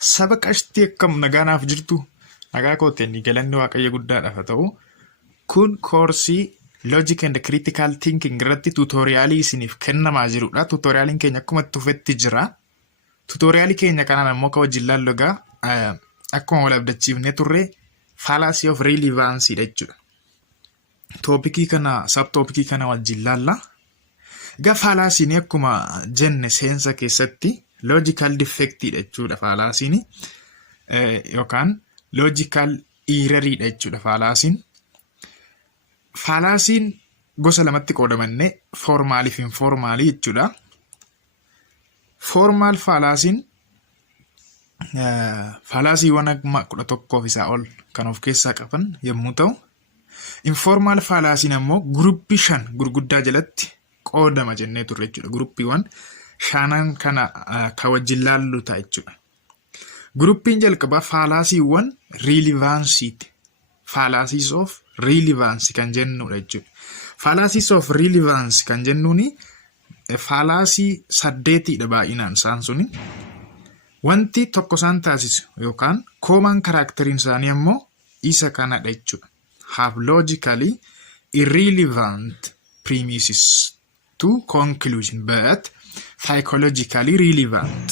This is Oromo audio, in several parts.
Saba qashtii akkam nagaanaaf jirtu nagaa kooteen galanni waaqayyo guddaadhaaf haa ta'u kun koorsii logic and critical thinking irratti tuutoriyaalii isiniif kennamaa jirudha. Tuutoriyaaliin keenya akkuma tufetti jira. Tuutoriyaalii keenya kanaan ammoo ka wajjin laallogaa akkuma wal abdachiifnee turre fallacy of relevance jechuudha. Toopikii kana sabtoopikii kana wajjin laalla. Egaa fallacy'n akkuma jenne seensa keessatti logical defect jechuudha fallacy'n yookaan logical error jechuudha fallacy'n. Fallacy'n gosa lamatti qoodamanne formal fi informal jechuudha. Formal fallacy'n fallacy'wwan akkuma 11 isaa ol kan of keessaa qaban yommuu ta'u, informal fallacy'n ammoo gruppii 5 gurguddaa jalatti qoodama jennee turre jechuudha. Gruppiiwwan 5 kana ka wajjin laallu ta'a jechuudha. Gruppiin jalqabaa fallacy'wwan relevance, fallacies of relevance kan jennudha jechuudha. Fallacies of relevance kan jennuuni fallacy 8dha baay'inaan isaan suni. Wanti tokko isaan taasisu yookaan common characterin isaanii ammoo isa kanadha jechuudha. Have logically irrelevant premises to conclusion but psychologically relevant.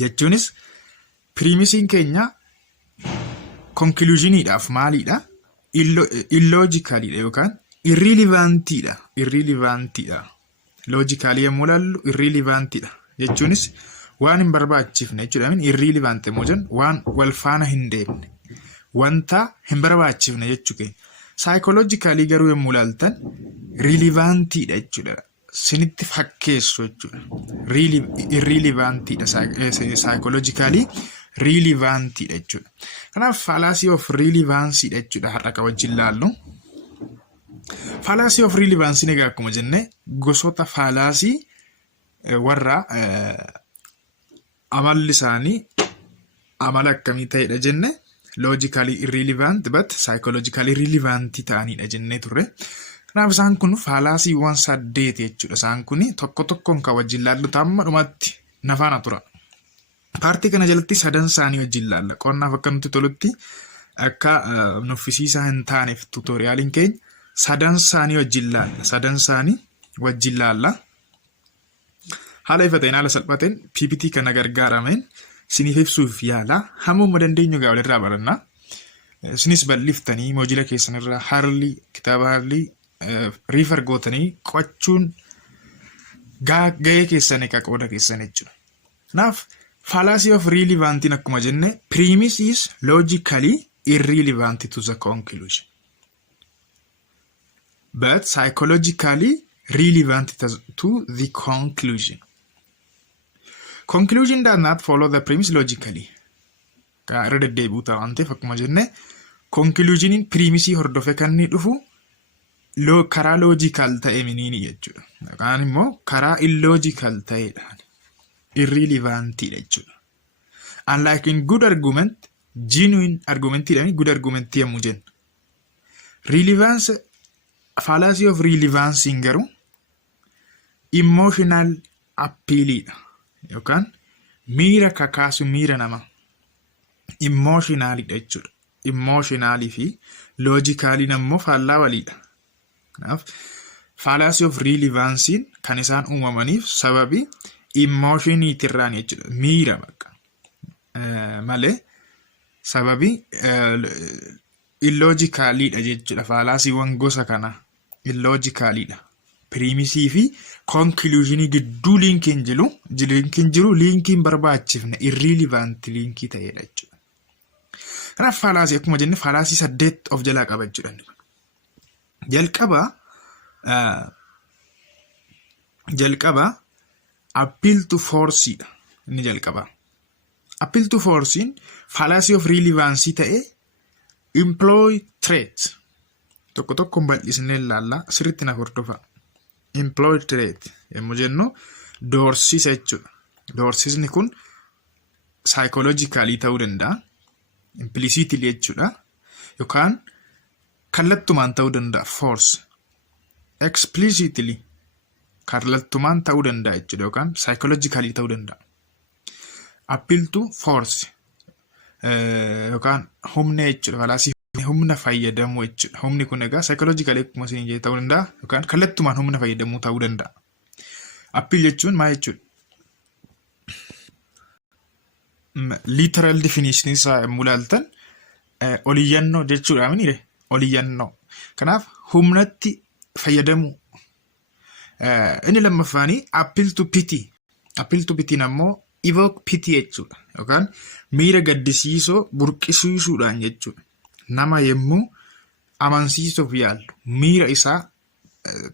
Jechuunis premisiin keenya conclusionidhaaf maalidha? Illogicalidha yookaan irrelevantidha. Logically yommuu laallu irrelevantidha. Jechuunis waan hin barbaachifne jechuudha. Irrelevant yommuu jennu waan wal faana hin deemne. Wanta hin barbaachifne jechuudha. Psychologically garuu yommuu laaltan relevantidha jechuudha. Sinitti fakkeessu jechuudha. Irrelevantidha psychologically relevantidha jechuudha. Kanaaf fallacy of relevance jechuudha har'a ka wajjin laallu. Fallacy of relevance egaa akkuma jenne gosoota fallacy warra amalli isaanii amala akkamii ta'edha jenne logically irrelevant but psychologically relevant ta'anidha jennee turre. Kanaaf isaan kun fallacy'wwan 8 jechuudha. Isaan kun tokko tokkoon ka wajjin laallu tamma dhumatti nafaana tura. Paartii kana jalatti sadan isaanii wajjin laalla. Qonnaaf akka nuti tolutti akka nuffisiisaa hin taaneef tuutoriyaaliin keenya sadan isaanii wajjin laalla. Sadan isaanii wajjin laalla. Haala ifateen haala salphateen PPT kana gargaarameen isiniif ibsuuf yaala. Hammuma dandeenyu gaa walirraa baranna. Isinis bal'iftanii moojila keessanirraa harli kitaaba harli riifar gootanii qo'achuun gahee keessanii ka qooda keessan jechuudha. Kanaaf fallacy of relevant akkuma jenne premise is logically irrelevant to the conclusion but psychologically relevant to the conclusion. Conclusion does not follow the premise logically. Ka irra deddeebi'u ta'a waan ta'eef akkuma jenne conclusioniin premisii hordofee kan inni dhufu karaa logical ta'e miniini jechuudha. Yookaan immoo karaa illogical ta'edhaan irrelevantidha jechuudha. Unlike in good argument, genuine argumentidhaan good argument yommuu jennu. Relevance, fallacy of relevance hin garuu emotional appealidha. Yookaan miira kakaasu miira nama emotionalidha jechuudha. Emotionalii fi logicaliin ammoo faallaa waliidha. Kanaaf fallacy of relevance kan isaan uumamaniif sababii emotioniitirraan jechuudha. Miira bakka malee sababii illogicalidha jechuudha. Fallacy'wwan gosa kana illogicalidha. Premisii fi conclusionii gidduu linkiin jiru linkiin barbaachifne irrelevant linkii ta'edha jechuudha. Kanaaf fallacy akkuma jenne fallacy 8 of jalaa qaba jechuudha. Jalqaba appeal to force dha inni jalqaba. Appeal to force fallacy of relevance ta'e employ threat tokko tokkoon bal'isnee ilaalla sirriitti na hordofa. Employ threat yommuu jennu doorsisa jechuudha. Doorsisni kun psychologically ta'uu danda'a, implicitly jechuudha, yookaan kallattumaan ta'uu danda'a force, explicitly kallattumaan ta'uu danda'a jechuudha yookaan psychologically ta'uu danda'a. appeal to force yookaan humna jechuudha. Fallacy humna fayyadamuu jechuudha. Humni kun egaa psychological akkuma isin jedhe ta'uu danda'a yookaan kallattumaan humna fayyadamuu ta'uu danda'a. Appeal jechuun maal jechuudha? Literal definition isaa yommuu ilaaltan oliyyannoo jechuudha miniire oliyyannoo. Kanaaf humnatti fayyadamuu. Inni lammaffaanii appeal to pity. Appeal to pity ammoo evoke pity jechuudha yookaan miira gaddisiisoo burqisiisuudhaan jechuudha. Nama yemmuu amansiisuuf yaalu miira isaa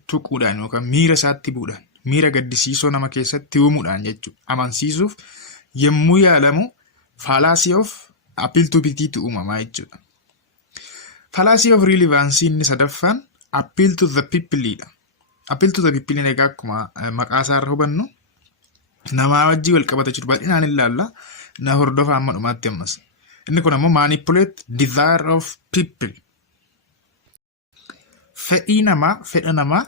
tuquudhaan yookaan miira isaatti bu'uudhaan miira gaddisiisoo nama keessatti uumuudhaan jechuudha. Amansiisuuf yemmuu yaalamu fallacy of appeal to pity tu uumamaa jechuudha. Fallacy of relevance inni sadaffaan appeal to the people dha. Appeal to the people egaa akkuma maqaa isaa irraa hubannu namaa wajjii wal qabata jechuudha. Baay'inaan ilaalla na hordofa amma dhumaatti ammas. Inni kun ammoo manipulate desire of people. Fedha namaa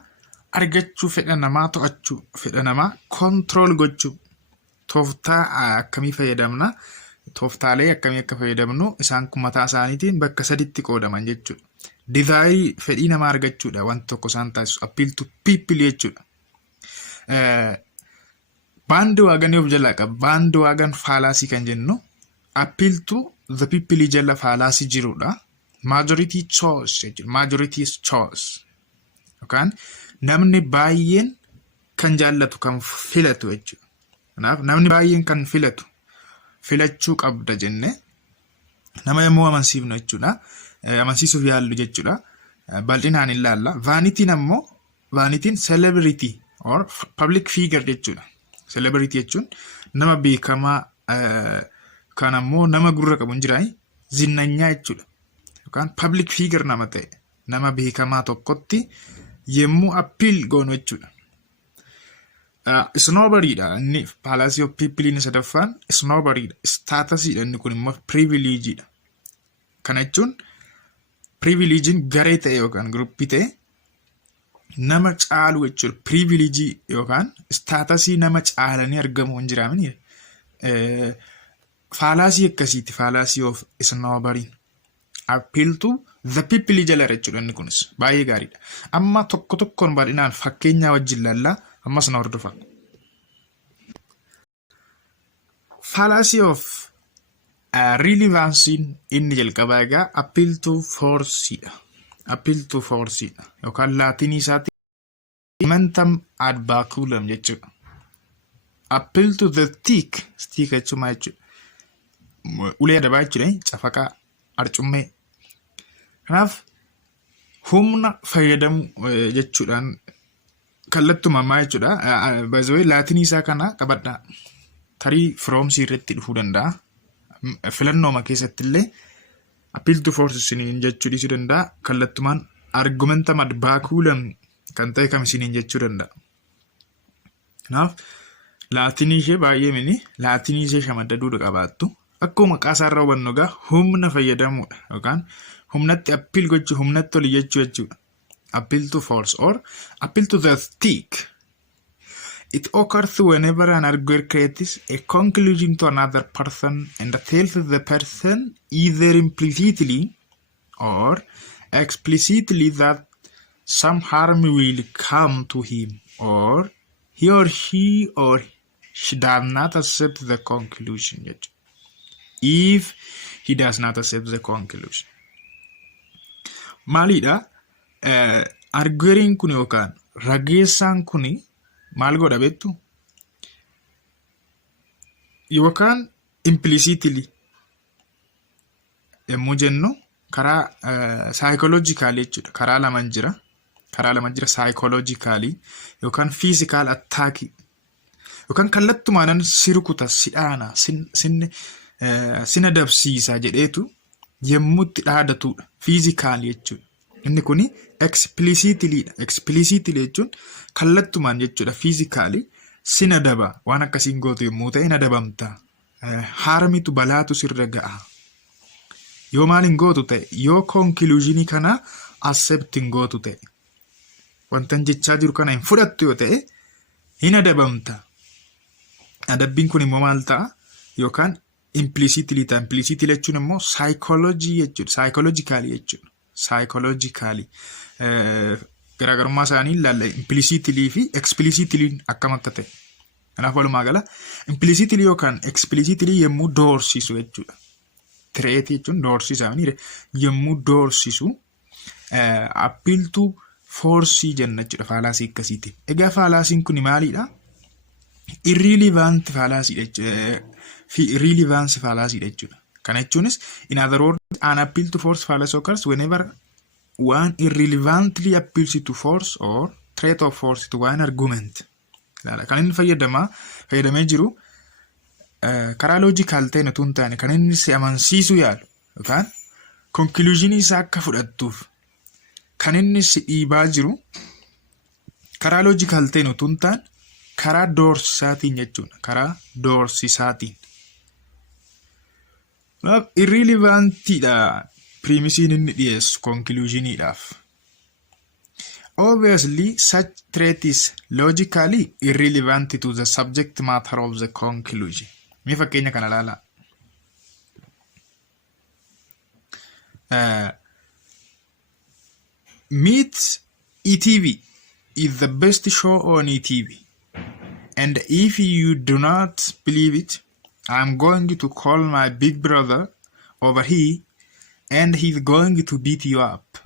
argachuu, fedha namaa to'achuu, fedha namaa control gochuu. Tooftaa akkamii fayyadamna? Tooftaalee akkamii akka fayyadamnu isaan kun mataa isaaniitiin bakka saditti qoodaman jechuudha. Desire fedhii namaa argachuudha wanti tokko isaan taasisu. Appeal to people jechuudha. Bandwagon of jala qaba. Bandwagon fallacy kan jennu appeal to the people jala fallacy jirudha. Majority choice jechuudha. Majority choice. Yookaan namni baay'een kan jaallatu kan filatu jechuudha. Kanaaf namni baay'een kan filachuu qabda jenne nama yemmuu amansiifnu jechuudha. Amansiisuuf yaallu jechuudha. Bal'inaan ilaalla. Vanitiin celebrity or public figure jechuudha. Celebrity jechuun nama beekamaa kan ammoo nama gurra qabu hin jiraani zinnanyaa jechuudha. Yookaan public figure nama ta'e nama beekamaa tokkotti yemmuu appeal goonu jechuudha. Snobberyidha inni fallacy of people inni sadaffaan snobberyidha. Statusidha inni kun immoo privilegeidha. Kana jechuun privilegein garee ta'e yookaan gruppii ta'e nama caalu jechuudha. Privilege yookaan statusii nama caalanii argamu hin jiraamini. Fallacy akkasiiti. Fallacy of snobbery. Appeal to the people jala jechuudha inni kunis baay'ee gaariidha. Amma tokko tokkoon bal'inaan fakkeenyaa wajjin laallaa ammas na hordofa. Fallacy of relevance inni jalqabaa egaa appeal to forceidha. Appeal to forceidha yookaan laatinii isaatti momentum ad baculum jechuudha. Appeal to the stick jechuun maal jechuudha? Ulee adabaa jechuudha. Cafaqaa arcummee. Kanaaf humna fayyadamu jechuudhaan kallattuma maa jechuudha. By the way laatinii isaa kana qabadhaa. Tarii firoomsii irratti dhufuu danda'a. Filannooma keessatti illee appeal to force isiniin jechuu dhiisuu danda'a. Kallattumaan argumentum ad baculum kan ta'e kam isiniin jechuu danda'a. Kanaaf laatinii ishee baay'ee mini laatinii ishee shamaddaduudha qabaattu. Akkuma maqaa isaarraa hubannu egaa humna fayyadamuudha yookaan humnatti appeal gochuu humnatti oli jechuu jechuudha. Appeal to force or appeal to the stick. It occurs whenever an arguer creates a conclusion to another person and tells the person either implicitly or explicitly that some harm will come to him or he or she does not accept the conclusion yet. If he does not accept the conclusion. Maalidha? Argueriin kun yookaan rageessaan kuni maal godha beektu? Yookaan implicitly yemmuu jennu karaa psychologically jechuudha. Karaa lama jira psychologically yookaan physical attack yookaan kallattumaan sirkuta sidhaana sina dabsiisa jedheetu yemmuutti dhaadatudha. Physical jechuudha. Inni kuni explicitly jechuun kallattumaan jechuudha. Physically sina daba waan akkasiin gootu yommuu ta'e na dabamta. Harmitu balaatu sirra ga'a. Yoo maaliin gootu ta'e yoo conclusionii kana accepting gootu ta'e wantan jechaa jiru kana hin fudhattu yoo ta'e hin adabamta. Adabbiin kun immoo maal ta'a? yookaan implicitly ta'a. Implicitly jechuun immoo psychology jechuudha. Psychologically jechuudha. Psychologically. Garaagarummaa isaanii ilaalla. Implicitly fi explicitly akkam akka ta'e. Kanaaf walumaa gala implicitly yookaan explicitly yommuu doorsisu jechuudha. Tireetii jechuun doorsisaa yommuu doorsisu appeal to force jenna jechuudha faalaasii akkasiitiin. Egaa faalaasiin kun maalidha? Irrelevant fallacy jechuudha. Relevance fallacy jechuudha. Kana jechuunis in other words an appeal to force fallacy occurs whenever one irrelevantly appeals to force or threat of force to one argument. Kan inni fayyadamee jiru karaa logical ta'een utuu hin taane kan inni si amansiisuu yaalu yookaan conclusion isaa akka fudhattuuf kan inni si dhiibaa jiru karaa logical ta'een utuu hin taane karaa doorsisaatiin jechuudha. Karaa doorsisaatiin. Irrelevantidha premiseen inni dhiyeessu conclusioniidhaaf. Obviously, such threat is logically irrelevant to the subject matter of the conclusion. Mee fakkeenya kana ilaala. Meet ETV is the best show on ETV. And if you do not believe it, I'm going to call my big brother over here and he's going to beat you up.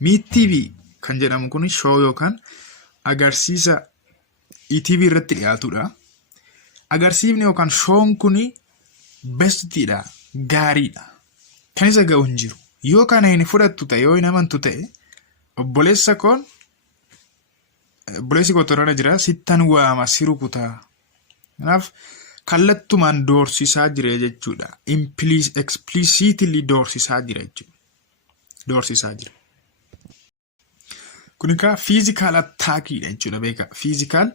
Meet TV kan jedhamu kun show yookaan agarsiisa ETV irratti dhiyaatudha. Agarsiifni yookaan shown kun bestidha, gaariidha. Kan isa ga'u hin jiru. Yoo kana hin fudhattu ta'e, yoo hin amantu ta'e, obboleessi koo torora jira, sittan waama si rukutaa. Kanaaf kallattumaan doorsisaa jira jechuudha. Explicitly doorsisaa jira jechuudha. Doorsisaa jira. Kun egaa physical attackidha jechuudha beeka. Physical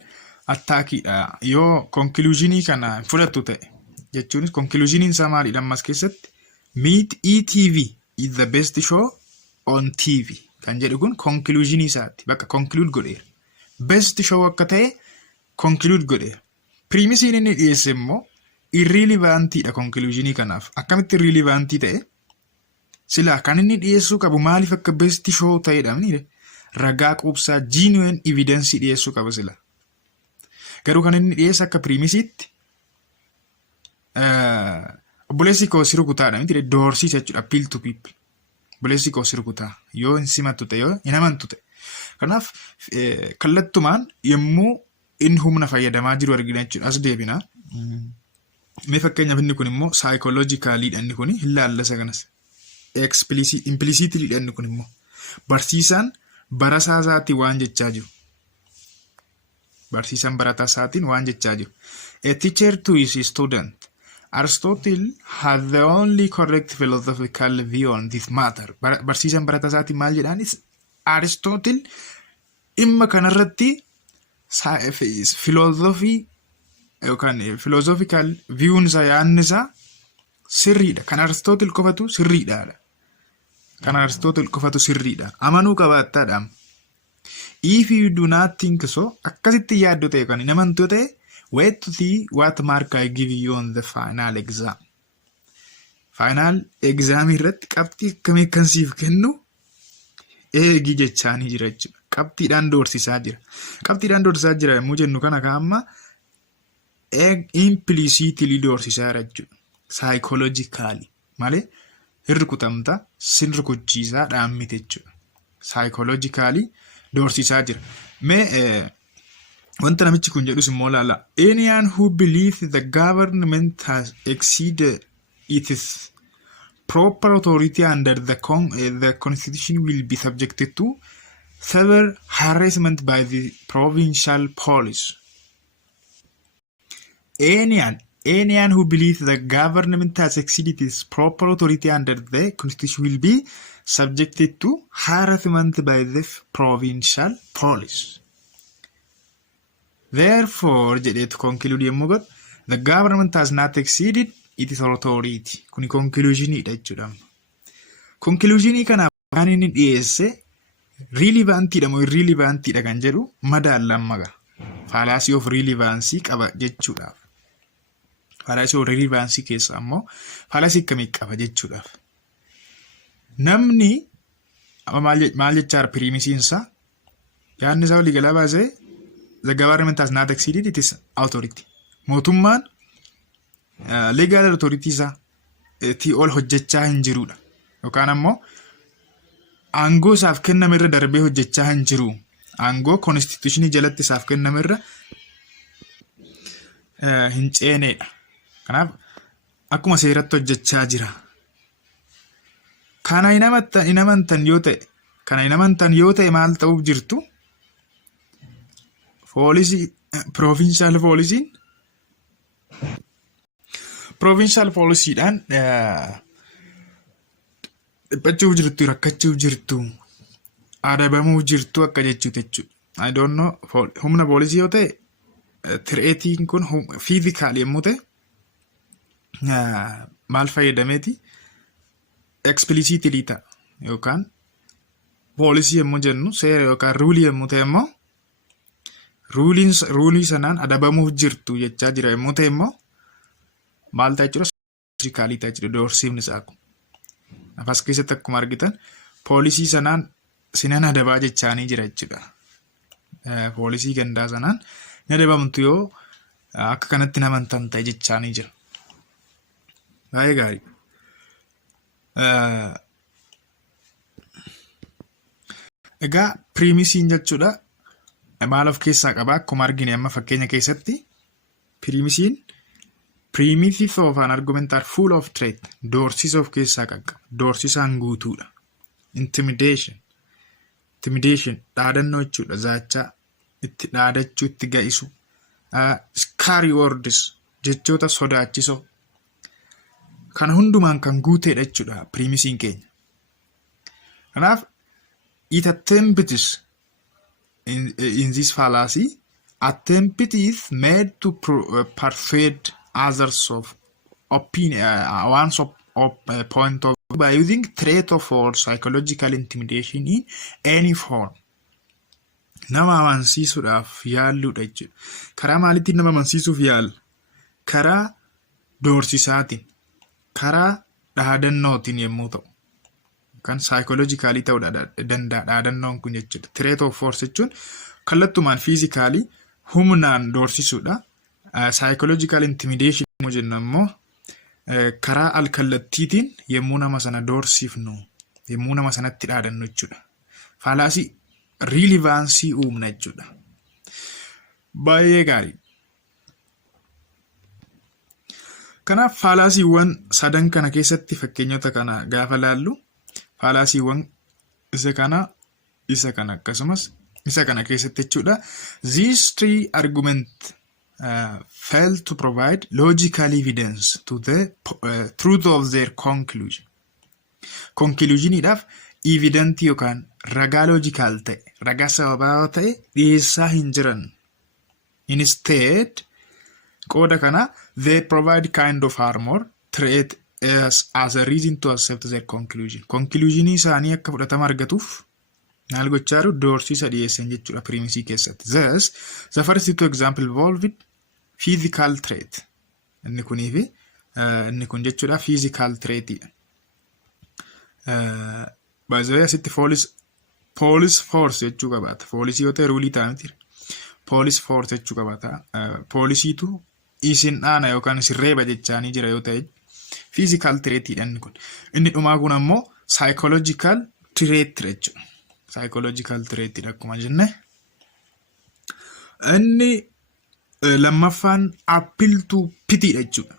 attackidha. Yoo conclusionii kana fudhattu ta'e jechuunis conclusioniin isaa maalidha ammas keessatti? Meet ETV is the best show on TV. Kan jedhu kun conclusionii isaati. Bakka conclude godheera. Best show akka ta'e conclude godheera. Premiseen inni dhiyeesse immoo irrelevantidha conclusionii kanaaf. Akkamitti irrelevantii ta'e? Silaa kan inni dhiyeessuu qabu maaliif akka best show ta'edha? Ragaa qubsaa genuine evidence dhiyeessuu qaba sila. Garuu kan inni dhiyeesse akka premisiitti obboleessi koo si rukutaadha. Doorsiisa jechuudha. Appeal to people. Obboleessi koo si rukutaa. Yoo hin simattu ta'e, yoo hin amantu ta'e. Kanaaf kallattumaan yommuu inni humna fayyadamaa jiru argina jechuudha. As deebina. Mee fakkeenyaaf inni kun immoo psychologicalidha inni kun hin laallasa kanas. Implicitlyidha inni kun immoo. Barsiisaan barataa isaatiin waan jechaa jiru. Barsiisaan barataa isaatiin waan jechaa jiru. A teacher to his student. Aristotle had the only correct philosophical view on this matter. Barsiisaan barataa isaatiin maal jedhaanis Aristotle dhimma kanarratti philosophy yookaan philosophical view'n isaa yaadni isaa sirriidha. Kan Aristotle qofatu sirriidha. Kan Aristotle qofatu sirriidha. Amanuu qabaattaadha. If you do not think so, akkasitti yaaddu ta'e kan hin amantu ta'e, wait to see what mark I give you on the final exam. Final exam irratti qabxii akkamii kan siif kennu eegi jechaanii jira jechuudha. Qabxiidhaan doorsisaa jira. Qabxiidhaan doorsisaa jira yommuu jennu kana kaa'amma implicitly doorsisaa jira jechuudha. Psychologically malee hin rukutamta sin rukuchiisaa dhaammite jechuudha. Psychologically doorsisaa jira. Mee wanta namichi kun jedhus immoo laala. Anyone who believes the government has exceeded its proper authority under the constitution will be subjected to severe harassment by the provincial police. Anyone who believes the government has exceeded its proper authority under the constitution will be subjected to harassment by the provincial police. Therefore, to conclude, the government has not exceeded its authority. Kuni conclusion jechuudha. Conclusion kana kan inni dhiyeesse relevantidha moo irrelevantidha kan jedhu madaallan maga. Fallacy of relevancy qaba jechuudha. Fallacy or relevance keessa ammoo fallacy akkamii qaba jechuudhaaf. Namni maal jechaa premise-isaa yaadni isaa walii galaa baasee the government has not exceeded its authority. Mootummaan legal authority isaa tii ol hojjechaa hin jirudha. Yookaan ammoo aangoo isaaf kenname irra darbee hojjechaa hin jiru. Aangoo constitutionii jalatti isaaf kenname irra hin ceenedha. Kanaaf akkuma seeratti hojjechaa jira. Kana hin amantan yoo ta'e maal ta'uuf jirtu? Provincial policy'dhaan dhiphachuuf jirtu, rakkachuuf jirtu, adabamuuf jirtu akka jechuudha. I don't know. Humna poolisii yoo ta'e tireetiin kun physical yommuu ta'e maal fayyadameeti? Explicitly ta'a yookaan poolisii yommuu jennu seera yookaan ruulii yommuu ta'e immoo ruulii sanaan adabamuuf jirtu jechaa jira yommuu ta'e immoo maal ta'a jechuudha? Physically ta'a jechuudha doorsiifni isaa kun. Afas keessatti akkuma argitan poolisii sanaan sinan adabaa jechaanii jira jechuudha. Poolisii gandaa sanaan ni adabamtu yoo akka kanatti namantan ta'e jechaanii jira. Baay'ee gaarii. Egaa premise-iin jechuudha maal of keessaa qaba? Akkuma argine amma fakkeenya keessatti premise-iin premises of an argument are full of threat. Doorsisa of keessaa qaba. Doorsisaan guutuudha. Intimidation dhaadannoo jechuudha. Zaachaa itti dhaadachuu itti ga'isu. Scary words jechoota sodaachisoo. Kana hundumaan kan guuteedha jechuudha premise-iin keenya. Kanaaf it attempts in this fallacy is made to persuade others of opinion one's point of view by using threat of or psychological intimidation in any form. Nama amansiisuudhaaf yaalluudha jechuudha. Karaa maalittiin nama amansiisuuf yaalla? Karaa doorsisaatiin, karaa dhaadannootiin yommuu ta'u. Kan psychologically ta'uu danda'a dhaadannoon kun jechuudha. Threat of force jechuun kallattumaan physically humnaan doorsisuudha. Psychological intimidation yommuu jennu immoo karaa alkallattiitiin yommuu nama sana doorsifnu, yommuu nama sanatti dhaadannu jechuudha. Fallacy relevance uumna jechuudha. Baay'ee gaarii. Kanaaf fallacy'wwan sadan kana keessatti fakkeenyota kana gaafa laallu fallacy'wwan isa kana akkasumas isa kana keessatti jechuudha. These three arguments fail to provide logical evidence to the truth of their conclusion. Conclusioniidhaaf evident yookaan ragaa logical ta'e, ragaa sababaa ta'e dhiyeessaa hin jiran. Instead, qooda kana they provide kind of armor threat as a reason to accept their conclusion. Conclusion isaanii akka fudhatama argatuuf maal gochaa jiru? Doorsisa dhiyeessan jechuudha premise keessatti. Thus, the first two example involved physical threat. Inni kun jechuudha physical threat. By the way, asitti police force jechuu qabaata. Poolisii yoo ta'e ruulii ta'a miti. Police force jechuu qabaata. Poolisiitu isin dhaana yookaan isin reeba jechaanii jira yoo ta'e physical threatidha inni kun. Inni dhumaa kun ammoo psychological threat jechuudha. Psychological threatidha akkuma jenne. Inni lammaffaan appeal to pity jechuudha.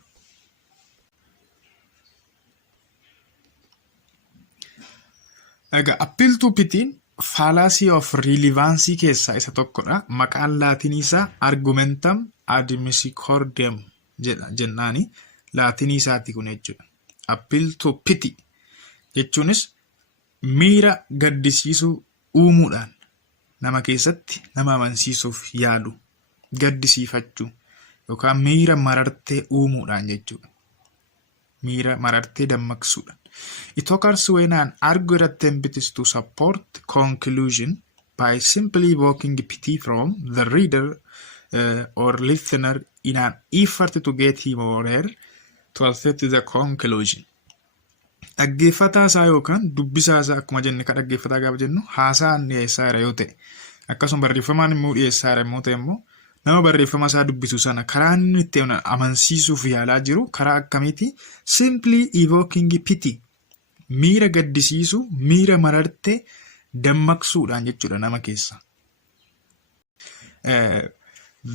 Egaa appeal to pity fallacy of relevance keessaa isa tokkodha. Maqaan laatinii isaa argumentum ad misericordiam jennaani. Laatinii isaati kun jechuudha. Appeal to pity jechuunis miira gaddisiisuu uumuudhaan nama keessatti nama amansiisuuf yaalu, gaddisiifachuu yookaan miira marartee uumuudhaan jechuudha. Miira marartee dammaqsuudhaan. It occurs when an arguer attempts to support conclusion by simply evoking pity from the reader or listener in an effort to get him or her to accept the conclusion. Dhaggeeffataa isaa yookaan dubbisaa isaa akkuma jenne kan dhaggeeffataa gaafa jennu haasaan dhiyeessaa jira yoo ta'e akkasuma barreeffamaan immoo dhiyeessaa jira immoo ta'e immoo nama barreeffama isaa dubbisu sana karaa inni itti amansiisuuf yaalaa jiru karaa akkamiiti simply evoking pity miira gaddisiisu miira mararte dammaqsuudhaan jechuudha nama keessa.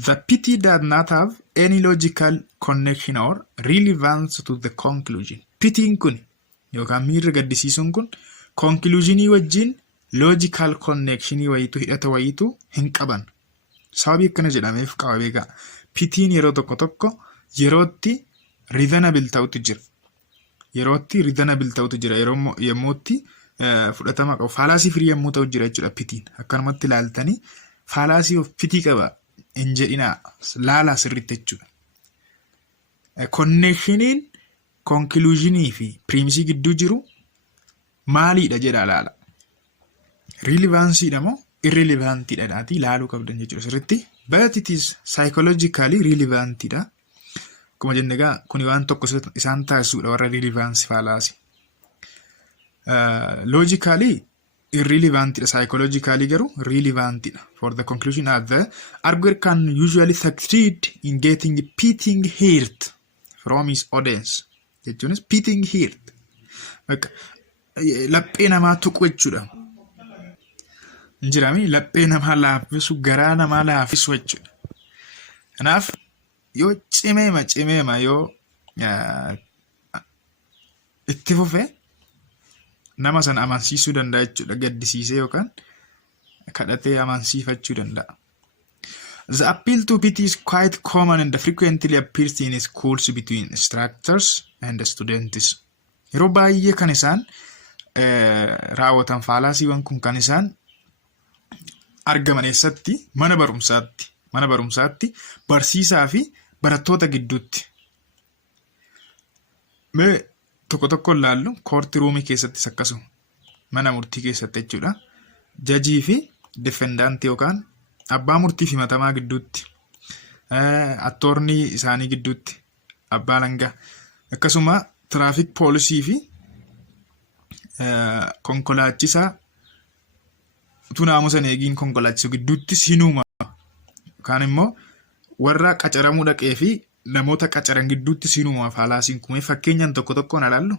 The pity does not have any logical connection or relevance to the conclusion. Pitiin kun yookaan miirri gaddisiisuun kun conclusionii wajjin logical connectionii wayitu hidhata wayitu hin qaban. Sababii akkana jedhameef qaba beekaa. Pitiin yeroo tokko tokko yerootti reasonable ta'utu jira. Yerootti reasonable ta'utu jira. Yemmootti fudhatama qabu. Fallacy free yemmuu ta'u jira jechuudha pitiin. Akkanumatti ilaaltanii fallacy of pitii qaba hin jedhinaa laalaa sirriitti jechuudha. Connectioniin conclusionii fi premisii gidduu jiru maaliidha jedha laala. Relevanceedha moo irrelevantiidha dhaatii laaluu qabdan jechuudha sirriitti. But it is psychologically relevantidha. Akkuma jenne egaa kuni waan tokko isaan taasisuudha warra relevance fallacy. Logically irrelevantidha, psychologically garuu relevantidha. For the conclusion that the arguer can usually succeed in getting pitying heard from his audience. Jechuunis pitying heard. Laphee namaa tuqu jechuudha. Injirami laphee namaa laaffisu garaa namaa laaffisu jechuudha. Kanaaf yoo cimeema yoo itti fufe nama sana amansiisuu danda'a jechuudha gaddisiisee yookaan kadhatee amansiifachuu danda'a. The appeal to pity is quite common and frequently appears in schools between instructors and students. Yeroo baay'ee kan isaan raawwatan fallacyiwwan kun kan isaan argaman eessatti mana barumsaatti barsiisaa fi barattoota gidduutti. Mee tokko ilaallu koorti ruumii keessattis akkasuma mana murtii keessatti jechuudha. Jajii fi defendaantii yookaan abbaa murtii fi matamaa gidduutti attoornii isaanii gidduutti abbaa langaa akkasuma tiraafik poolisii fi konkolaachisaa utuu naamusan eegiin konkolaachisu gidduutti sinuuma yookaan immoo warra qacaramuu dhaqee fi namoota qacaran gidduutti sinuuma fallacy'n kun fakkeenyaan tokkoon ilaallu.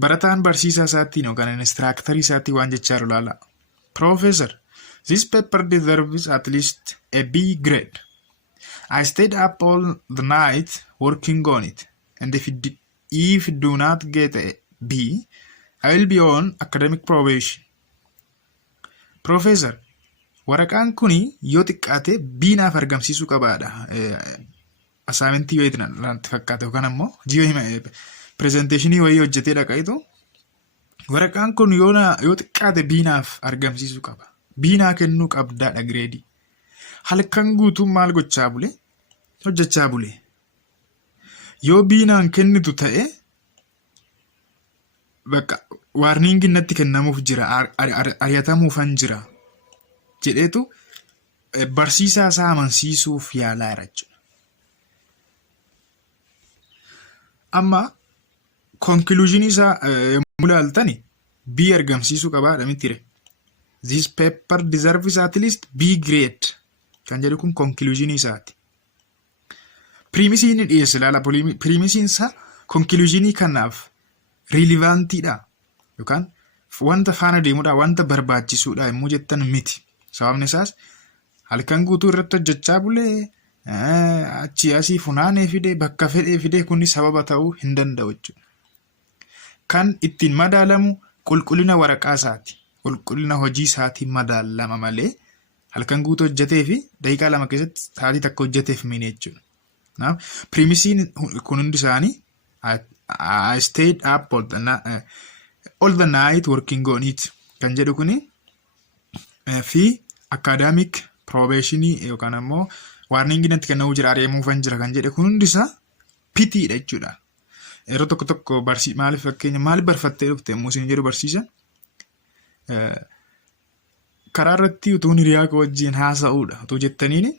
Barataan barsiisaa isaatiin yookaan instructorii isaatiin waan jechaa jiru laala. Professor, this paper deserves at least a B grade. I stayed up all the night working on it, and if do not get a B, I will be on academic probation. Professor, waraqaan kuni yoo xiqqaate B naaf argamsiisuu qabaadha. Assignmentii yoo itti fakkaate yookaan ammoo presentationii wayii hojjetee dhaqaitu waraqaan kun yoo xiqqaate B naaf argamsiisuu qaba. B naa kennuu qabdaadha gireedii. Halkan guutuun maal gochaa bule? Hojjechaa bule. Yoo B naan kennitu ta'e bakka warningi natti kennamuuf jira, ari'atamuufan jira jedheetu barsiisaa isaa amansiisuuf yaalaa jira jechuudha. Amma conclusionii isaa yommuu ilaaltani B argamsiisuu qabaadha mitire. This paper deserves at least B grade kan jedhu kun conclusionii isaati. Primisiin dhiyeesse ilaala. Primisiin isaa conclusionii kanaaf relevantidha yookaan wanta faana deemuudha, wanta barbaachisuudha yommuu jettan miti. Sababni isaas halkan guutuu irratti hojjechaa bulee achi asii funaanee fidee bakka fedhee fidee kunni sababa ta'uu hin danda'u jechuudha. Kan ittiin madaalamu qulqullina waraqaa isaati. Qulqullina hojii isaatiin madaalama malee halkan guutuu hojjetee fi daqiiqaa 2 keessatti sa'aatii takka hojjeteef mini jechuudha. Primisiin kun hundi isaanii I stayed up all the night working on it kan jedhu kuni fi academic probationii yookaan ammoo warningi natti kennamuu jira, ari'amuufan jira kan jedhe kun hundi isaa pitiidha jechuudha. Yeroo tokko maaliif fakkeenya maaliif barfattee dhufte yommuu isin jedhu barsiisa karaa irratti utuu hiriyaa koo wajjin haasa'uudha utuu jettaniini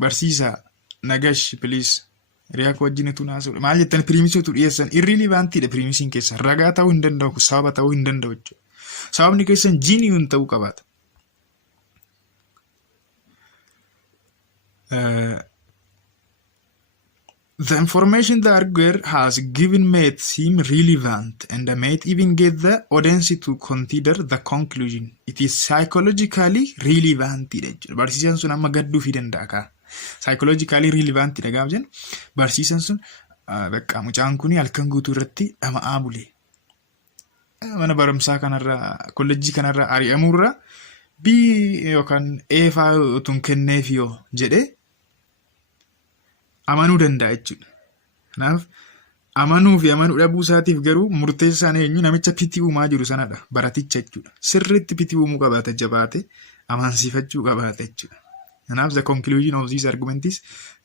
barsiisaa nagash please riyaa koo wajjinitu naasudha. Maal jettan piriimisiitu dhiyeessan irrilivaantiidha piriimisiin keessan ragaa ta'uu hin danda'u sababa ta'uu hin danda'u jechuudha. Sababni keessan jiiniyuun ta'uu qabaata. The information the arguer has given might seem relevant and might even get the audience to consider the conclusion. It is psychologically relevant. Barsiisan sun amma gadduu fi danda'a kaa. Psychologically relevant dha gaafa jennu barsiisan sun bakka mucaan kun halkan guutuu irratti dhama'aa bulee. Mana barumsaa kanarraa kolleejjii kanarraa ari'amuurraa B yookaan A fa'aa utuun kenneef yoo jedhee amanuu danda'a jechuudha. Kanaaf amanuu fi amanuu dhabuu isaatiif garuu murteessaan eenyu namicha piti uumaa jiru sanadha. Baraticha jechuudha. Sirriitti piti uumuu qabaata jabaate amansiifachuu qabaata jechuudha. Kanaaf the conclusion of this argument is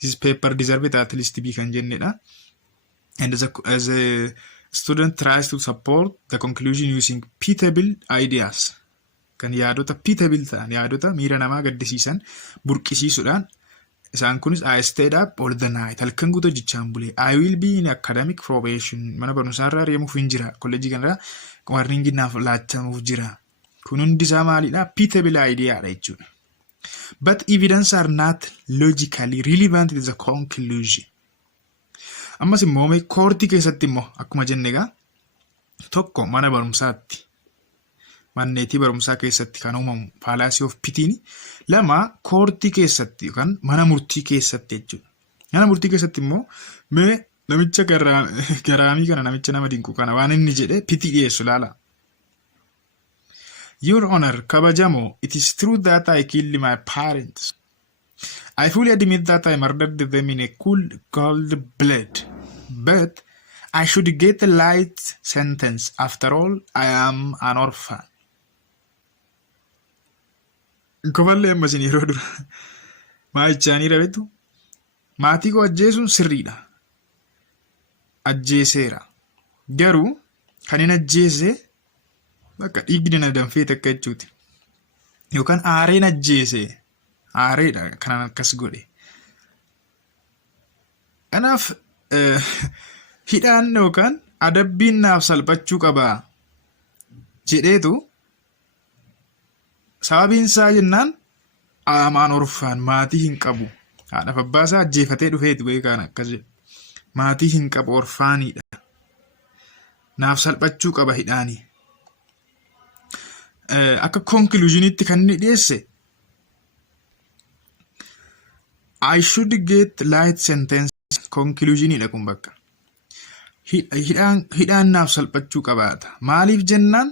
this paper deserved at least be kan jennedha. And as a student tries to support the conclusion using pitable ideas. Kan yaadota pitable ta'an yaadota miira namaa gaddisiisan burqisiisuudhaan isaan kunis I stayed up all the night halkan guutuu jechaan bulee I will be in academic probation mana barumsaarraa ari'amuuf hin jira kolleejjii kanarraa warningi naaf laachamuuf jira kun hundi isaa maalidha pitable idea dha jechuudha. But evidence are not logically relevant to the conclusion. Ammas immoo koortii keessatti immoo akkuma jenne egaa tokko mana barumsaatti manneetii barumsaa keessatti kan uumamu fallacy of pitiin lama koortii keessatti yookaan mana murtii keessatti jechuudha. Mana murtii keessatti immoo mee namicha garaamii kana namicha nama dinqu kana waan inni jedhe pitii dhiyeessu laala. Your Honor, kabajamo, it is true that I killed my parents. I fully admit that I murdered them in a cold blood, but I should get a light sentence. After all, I am an orphan. Kovalle ammasin yeroo dura maa'ichaanii rabetu maatii koo ajjeesuun sirriidha. Ajjeeseera. Garuu kan hin ajjeese bakka dhiigni na danfee takka jechuuti. Yookaan aareen ajjeese. Aareedha kanan akkas godhe. Kanaaf hidhaan yookaan adabbiin naaf salphachuu qabaa jedheetu sababiin isaa jennaan amaan orfaan maatii hin qabu. Haadhaaf abbaa isaa ajjeefatee dhufeeti beekaan akkas jedhe. Maatii hin qabu orfaaniidha. Naaf salphachuu qaba hidhaanii. Akka conclusionitti kan inni dhiyeesse I should get light sentence conclusionidha kun bakka. Hidhaan naaf salphachuu qabaata. Maaliif jennaan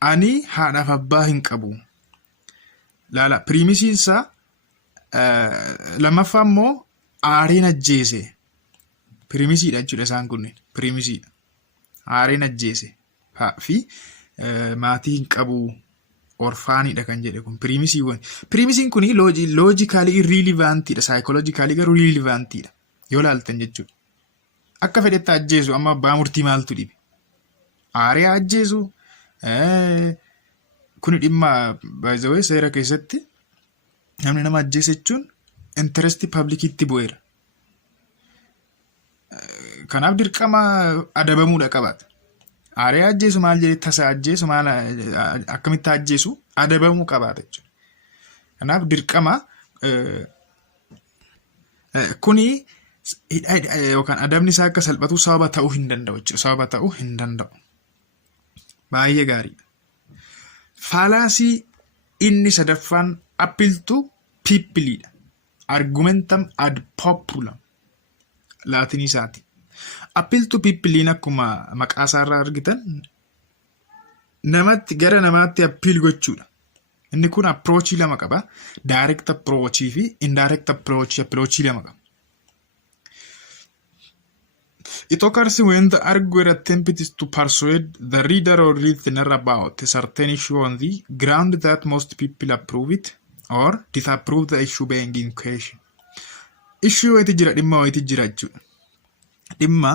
ani haadhaaf abbaa hin qabu. Laala piriimisiinsaa lammaffaa immoo aareen ajjeese. Piriimisiidha jechuudha isaan kunneen. Piriimisiidha. Aareen ajjeese. Fi maatii hin qabu orfaaniidha kan jedhe kun piriimisiiwwan. Piriimisiin kuni loojikaalii irriilivaantiidha. Saayikoolojikaalii garuu riilivaantiidha. Yoo laaltan jechuudha. Akka fedhetti ajjeesu amma abbaa murtii maaltu dhibe? Aaree ajjeesu. Kuni dhimma by the way seera keessatti namni nama ajjeese jechuun interesti publikitti bu'eera. Kanaaf dirqama adabamuudha qabaata. Aaree ajjeesu maal jedhe tasa ajjeesu maal akkamitti ajjeesu adabamuu qabaata jechuudha. Kanaaf dirqama kuni yookaan adabni isaa akka salphatu sababa ta'uu hin danda'u jechuudha. Sababa ta'uu hin danda'u. Baay'ee gaariidha. Fallacy inni sadaffaan appeal to peopleidha. Argumentum ad populum. Laatinii isaati. Appeal to peoplein akkuma maqaa isaarraa argitan namatti gara namaatti appeal gochuudha. Inni kun approachii lama qaba. Direct approachii fi indirect approachii lama qaba. It occurs when the arguer attempts to persuade the reader or listener about a certain issue on the ground that most people approve it or disapprove the issue being in question. Issue wayiiti jira dhimma wayiiti jira jechuudha. Dhimma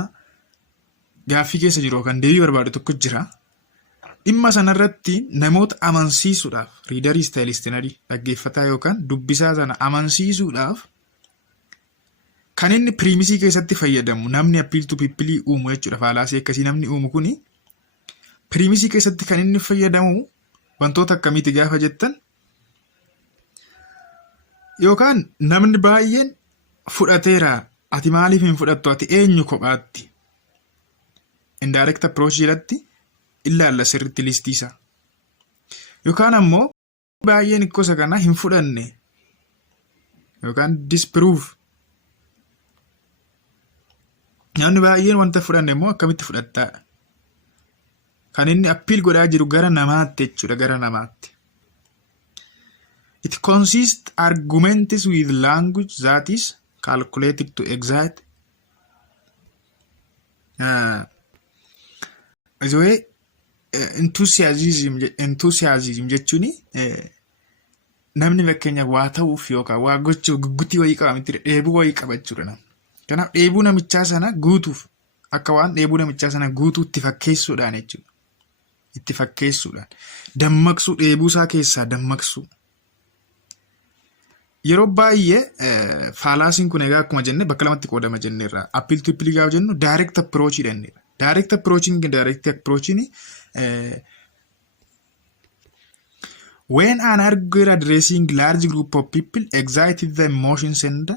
gaaffii keessa jiru kan deebii barbaadu tokko jira. dhimma sanarratti namoota amansiisuudhaaf riidarii istaayilistiinarii dhaggeeffataa yookaan dubbisaa sana amansiisuudhaaf kan inni piriimisii keessatti fayyadamu namni appiil tu piippilii uumu jechuudha. Faalaasii akkasii namni uumu kuni piriimisii keessatti kan inni fayyadamu wantoota akkamiiti gaafa jettan yookaan namni baay'een fudhateera ati maaliif hin fudhattu ati eenyu kophaatti indirect approach jedhatti ilaalla sirriitti listiisa yookaan ammoo baay'een gosa kana hin fudhanne yookaan disprove namni baay'een wanta fudhanne immoo akkamitti fudhattaa kan inni appeal godhaa jiru gara namaatti jechuudha gara namaatti. It consists arguments with language that is calculated to excite enthusiasm jechuun namni fakkeenya waa ta'uuf yookaan waa gochuuf guggutii wayii qaba miti dheebuu wayii qaba jechuudha. Kanaaf dheebuu namichaa sana guutuuf akka waan dheebuu namichaa sana guutuu itti fakkeessuudhaan jechuudha. Itti fakkeessuudhaan dammaqsuu dheebuu isaa keessaa dammaqsuu. Yeroo baay'ee faalaasiin kun egaa akkuma jenne bakka lamatti qoodama jenneerra. Appeal to piippilii gaafa jennu direct approach jedhanidha. Direct approaching when an arguer addressing large group of people excited the emotions and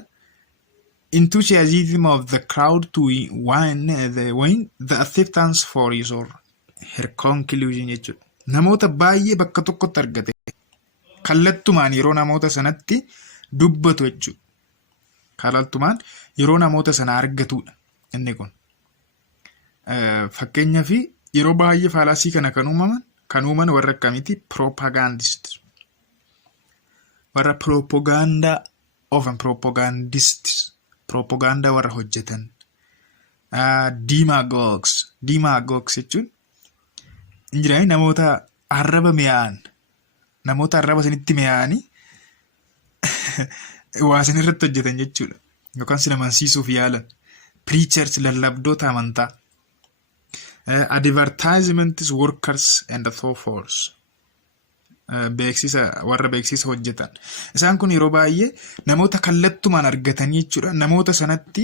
enthusiasm of the crowd to win the acceptance for his or her conclusion jechuudha. Namoota baay'ee bakka tokkotti argate kallattumaan yeroo namoota sanatti dubbatu jechuudha. Kallattumaan yeroo namoota sana argatudha inni kun. Fakkeenyaaf yeroo baay'ee faalaasii kana kan uuman warra akkamiiti propagandist. Warra propaganda ofan propagandists. Propaganda warra hojjetan. Demagogues jechuun injiraanii namoota arraba mi'aan namoota arraba sanitti mi'aanii waa san irratti hojjetan jechuudha. Yookaan sin amansiisuuf yaalan. Preachers lallabdoota amantaa. Advertisements workers and so forth. Warra beeksisa hojjetan. Isaan kun yeroo baay'ee namoota kallattumaan argatanii jechuudha. Namoota sanatti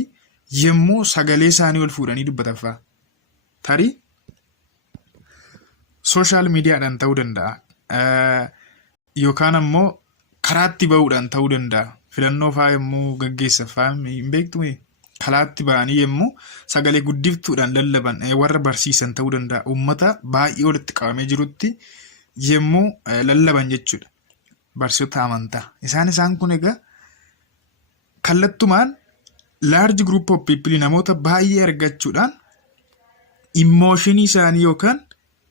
yemmuu sagalee isaanii ol fuudhanii dubbatan fa'a. Tarii social mediaadhaan ta'uu danda'a. Yookaan ammoo karaatti ba'uudhaan ta'uu danda'a. Filannoo fa'aa yemmuu gaggeessa fa'aa hin beektu karaatti ba'anii yemmuu sagalee guddiftuudhaan lallaban warra barsiisan ta'uu danda'a. Uummata baay'ee walitti qabamee jirutti yemmuu lallaban jechuudha. Barsiisota amantaa. Isaan kun egaa kallattumaan large group of people namoota baay'ee argachuudhaan emotionii isaanii yookaan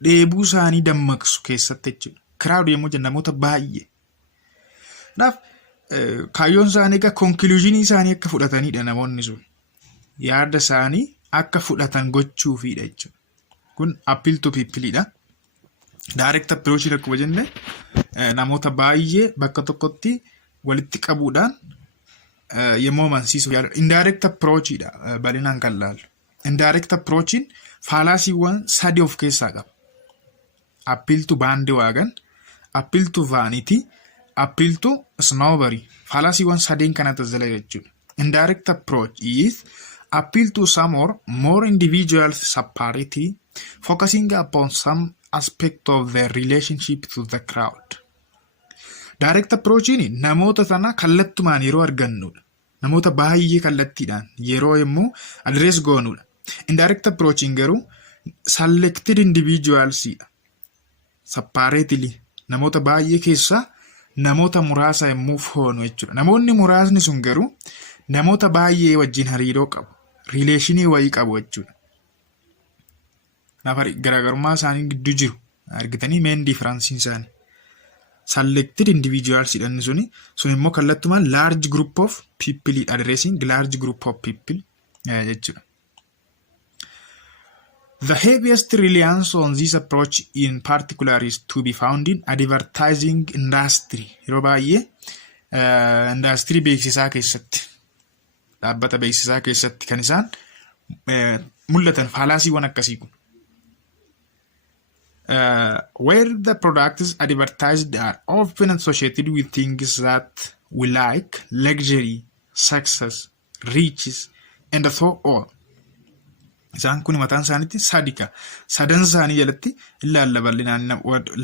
dheebuu isaanii dammaqsu keessatti jechuudha. Crowd yemmuu jennu namoota baay'ee. Kanaaf kaayyoon isaanii egaa conclusionii isaanii akka fudhatanidha namoonni sun. Yaada isaanii akka fudhatan gochuufidha jechuudha. Kun appeal to piippiliidha. Direct approach akkuma jenne namoota baay'ee bakka tokkotti walitti qabuudhaan yemmuu amansiisuuf yaala. Indirect approachidha bal'inaan kan laallu. Indirect approachiin faalaasiiwwan sadii of keessaa qaba. Appeal to bandwagon, appeal to vanity, appeal to snobbery. Fallacywan sadeen kana tajaajila jechuudha. Indirect approach is appeal to some or more individuals separately, focusing upon some aspect of their relationship to the crowd. Direct approachin namoota sana kallattumaan yeroo argannudha. Namoota baay'ee kallattiidhaan yeroo yemmuu address goonudha. Indirect approachin garuu selected individuals'idha. Separately namoota baay'ee keessaa namoota muraasa yemmuu foonu jechuudha. Namoonni muraasni sun garuu namoota baay'ee wajjin hariiroo qabu. Relationii wayii qabu jechuudha. Naaf garaagarummaa isaanii gidduu jiru argitanii main difference isaanii. Selected individuals jedhani sun immoo kallattumaan large group of people addressing large group of people jechuudha. The heaviest reliance on this approach in particular is to be found in advertising industry. Yeroo baay'ee industry beeksisaa keessatti dhaabbata beeksisaa keessatti kan isaan mul'atan faalaasiiwwan akkasii kun. where the products advertised are often associated with things that we like, luxury, success, riches, and so on. Isaan kun mataan isaaniitti sadika. Sadan isaanii jalatti ilaalla bal'inaan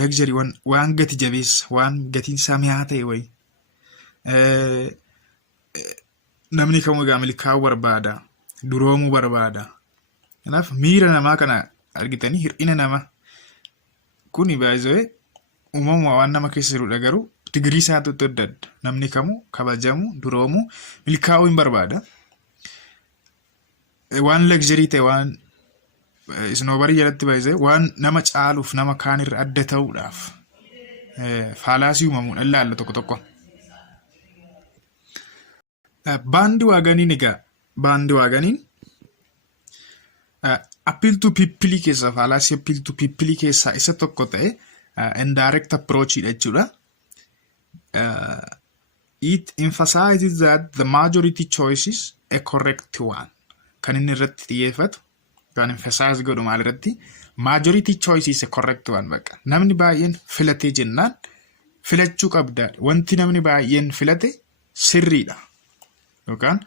luxury waan gati jabeessa, waan gatiin isaa mi'aa ta'e wayi. Namni kamuu egaa milkaa'uu barbaada, duroomuu barbaada. Kanaaf miira namaa kana argitanii hir'ina namaa kuni baay'ee uumama waan nama keessa jirudha garuu digirii isaatu adda adda. Namni kamuu kabajamu, duroomuu, milkaa'uu hin barbaada. Waan luxury ta'e waan snoobarii jalatti baay'ee waan nama caaluuf nama kaan irra adda ta'uudhaaf faalaasii uumamuudha ilaalla tokko tokko. Baandii waaganiin egaa baandii waaganiin appeal to people keessaa faalaasii appeal to people keessaa isa tokko ta'e indirect approach jechuudha. It emphasizes that the majority choice is a correct one. Kan inni irratti xiyyeeffatu kan emphasize godhu maal irratti majority choice is a correct one baqa. Namni baay'een filatee jennaan filachuu qabda. Wanti namni baay'een filate sirriidha. Yookaan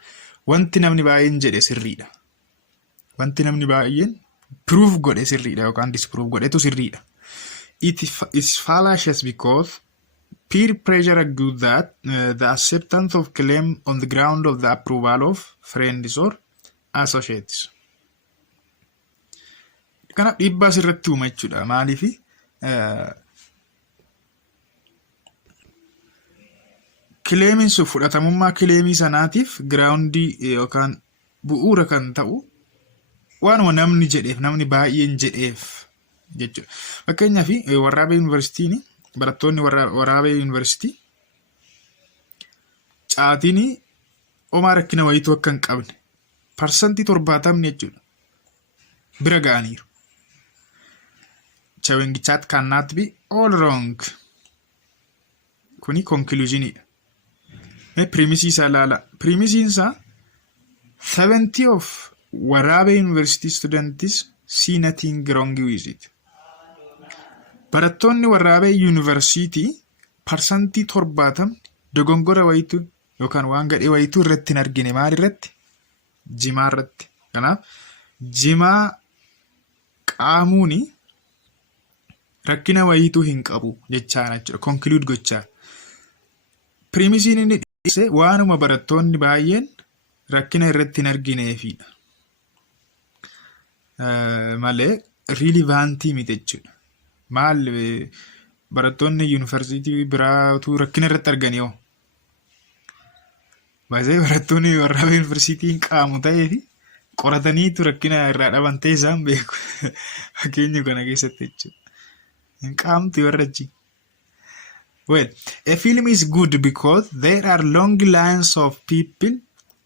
wanti namni baay'een jedhe sirriidha. Wanti namni baay'een proof godhe sirriidha yookaan disprove godhetu sirriidha. It is fallacious because peer pressure argues that the acceptance of claim on the ground of the approval of friends or associates. Kana dhiibbaa irratti uuma jechuudha. Maaliif kileemiin sun fudhatamummaa kileemii sanaatiif giraawundii yookaan bu'uura kan ta'u waanuma namni jedheef namni baay'een jedheef jechuudha. Fakkeenyaaf Waraabee Yuunivarsiitiin barattoonni Waraabee Yuunivarsiitii caatiin homaa rakkina wayiitu akka hin qabne parsantii 70 jechuudha. Bira ga'aniiru. Chewing chat cannot be all wrong. Kuni conclusionidha. Premises alaala. Premises 70 of Waraabee University students see nothing wrong with it. Barattoonni Waraabee University parsantii 70 dogongora wayitu yookaan waan gadhee wayitu irratti hin argine maal irratti? Jimaa irratti. Kanaaf jimaa qaamuuni rakkina wayiitu hin qabu jechaa jechuudha. Conclude gochaa. Premisiin inni dhiyeesse waanuma barattoonni baay'een rakkina irratti hin argineefidha. Malee riilivaantii miti jechuudha. Maal barattoonni yuunivarsiitii biraatu rakkina irratti arganii hoo? Baay'ee barattoonni Waraabee Yuunivarsiitiin qaamu ta'eefi qorataniitu rakkina irraa dhaban ta'e isaan beeku. Fakkeenya kana keessatti jechuudha. Hin qaamtu warra achi. Well, a film is good because there are long lines of people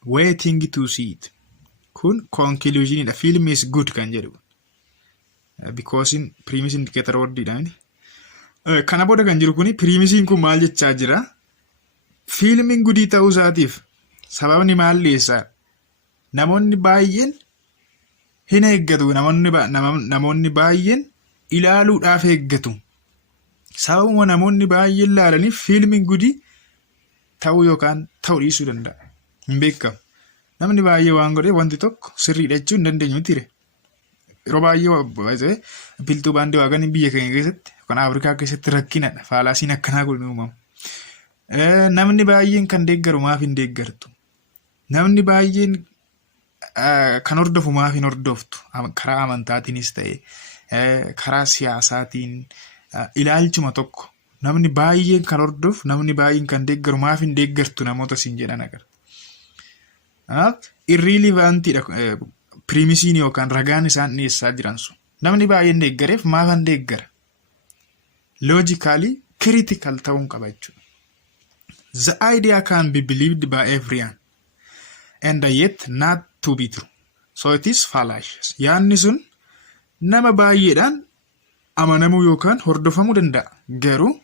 waiting to see it. Kun conclusion. The film is good kan jedhu. Because in premise indicator wordidha. Kana booda kan jiru kuni premiseen kun maal jechaa jira? Filmiin gudii ta'uu isaatiif sababni maal dhiyeessaa? Namoonni baay'een hin eeggatu. Namoonni baay'een ilaaluudhaaf eeggatu. Sababuma namoonni baay'een ilaalaniif fiilmiin gudii ta'uu yookaan ta'uu dhiisuu danda'a. Hin beekamu. Namni baay'ee waan godhe wanti tokko sirriidha jechuu hin dandeenyu miti. Yeroo baay'ee biltuu baandii waaqanii biyya keenya keessatti yookaan Afrikaa keessatti rakkinadha. Faalaasiin akkanaa kun uumamu. Namni baay'een kan deeggaru maaf hin deeggartu? Namni baay'een kan hordofu maaf hin hordoftu? Karaa amantaatiinis ta'e karaa siyaasaatiin ilaalchuma tokko namni baay'een kan hordofu namni baay'een kan deeggaru maaf hin deeggartu namoota siin jedhan agarra. Irriilivaantiidha pirimisiin yookaan ragaan isaan dhiyeessaa jiran sun. Namni baay'een deeggareef maaf hin deeggara? Loojikaalii critical ta'uun qaba jechuudha. The idea can be believed by everyone and yet not to be true. So it is fallacious. Yaanni sun nama baay'eedhaan amanamuu yookaan hordofamuu danda'a. Garuu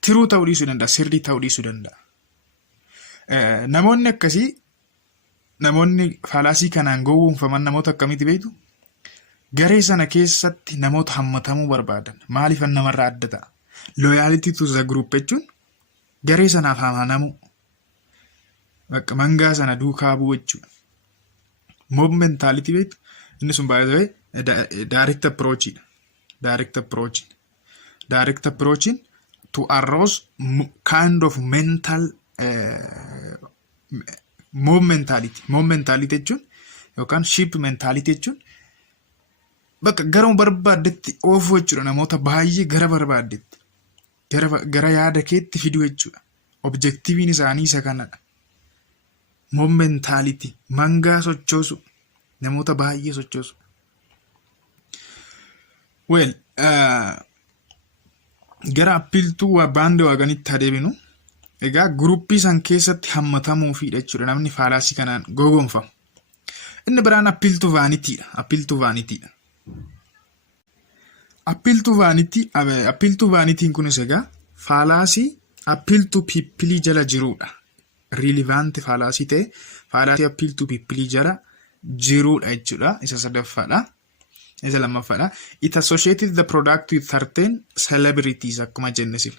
tiruu ta'uu dhiisuu danda'a. Sirrii ta'uu dhiisuu danda'a. Namoonni akkasii namoonni faalaasii kanaan gowwoomfaman namoota akkamitti beektu? garee sana keessatti namoota hammatamuu barbaadan maaliif namarraa adda ta'a? Loyalty to the group jechuun garee sanaaf amanamuu. Bakka mangaa sana duukaa bu'u jechuudha. Mob mentality beektu inni sun baay'ee direct approach. Direct approach to arouse kind of mental mob mentality. Mob mentality jechuun yookaan sheep mentality jechuun bakka gara barbaaddetti oofuu jechuudha. Namoota baay'ee gara barbaaddetti gara yaada keetti fiduu jechuudha. Objectiviin isaanii isa kanadha. Mob mentality mangaa sochoosu, namoota baay'ee sochoosu. Well, gara appiiltuu baandii waaganitti adeeminu. Egaa guruppii san keessatti hammatamuu fi jechuudha namni faalaasii kanaan gogonfamu. Inni biraan appiiltuu vaanitiidha. Appiiltuu vaanitiin kunis egaa faalaasii appiiltuu piippilii jala jiruudha. Relevant fallacy ta'e fallacy appeal to people jala jiruudha jechuudha. Isa sadaffaadha. Isa lammaffaadha. It associated the product with certain celebrities akkuma jenne sila.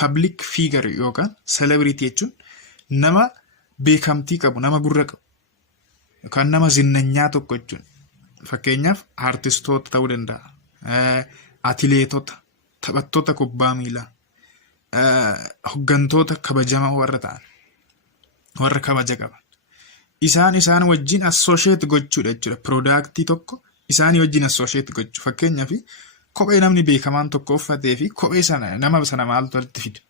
Public figure yookaan celebrity jechuun nama beekamtii qabu, nama gurra qabu yookaan nama zinnanyaa tokko jechuudha. Fakkeenyaaf artistoota ta'uu danda'a. Atileetota, taphattoota kubbaa miilaa, hoggantoota kabajamaa warra ta'an. Warra kabaja qaban. Isaan wajjin associate gochuudha jechuudha. Productii tokko isaanii wajjin associate gochuu. Fakkeenyaaf kophee namni beekamaan tokko uffatee fi kophee sana nama sana maaltu walitti fidu.